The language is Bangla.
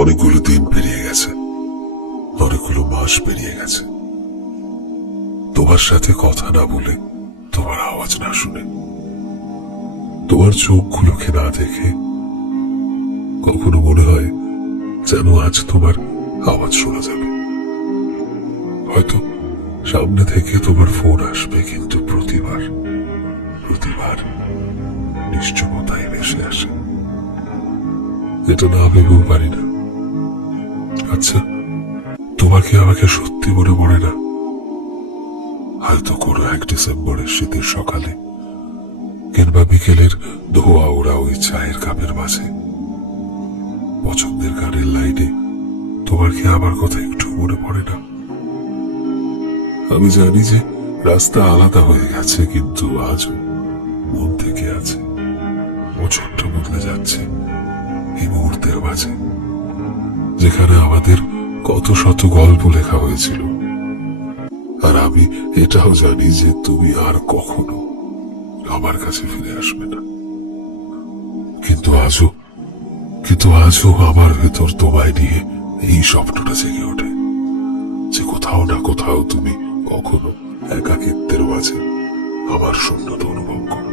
অনেকগুলো দিন পেরিয়ে গেছে, অনেকগুলো মাস পেরিয়ে গেছে, তোমার সাথে কথা না বলে, তোমার আওয়াজ না শুনে, তোমার চোখগুলোকে না দেখে। কখনো মনে হয় যেন আজ তোমার আওয়াজ শোনা যাবে। হয়তো সামনে থেকে তোমার ফোন আসবে, কিন্তু প্রতিবার নিশ্চয়তায় ভেসে আসে, যেটা না ভেবেও পারি না। আচ্ছা, তোমার কি আমাকে সত্যি মনে পড়ে না? হয়তো কোনো এক ডিসেম্বরের শীতের সকালে, কিংবা বিকেলের ধোয়া ওরা ওই চায়ের কাপের মাঝে, পছন্দের গানের লাইনে তোমার কি আমার কথা একটু মনে পড়ে না? আমি জানি যে রাস্তা আলাদা হয়ে গেছে, কিন্তু আজও মন থেকে আছে। বছরটা বদলে যাচ্ছে এই মুহূর্তের মাঝে, যেখানে আমাদের কত শত গল্প লেখা হয়েছিল। আর আমি এটাও জানি যে তুমি আর কখনো আমার কাছে ফিরে আসবে না। কিন্তু আজও আমার ভেতর তোমায় নিয়ে এই স্বপ্নটা জেগে ওঠে, যে কোথাও না কোথাও তুমি কখনো একাকিত্বের মাঝে আমার শূন্যতা অনুভব করো।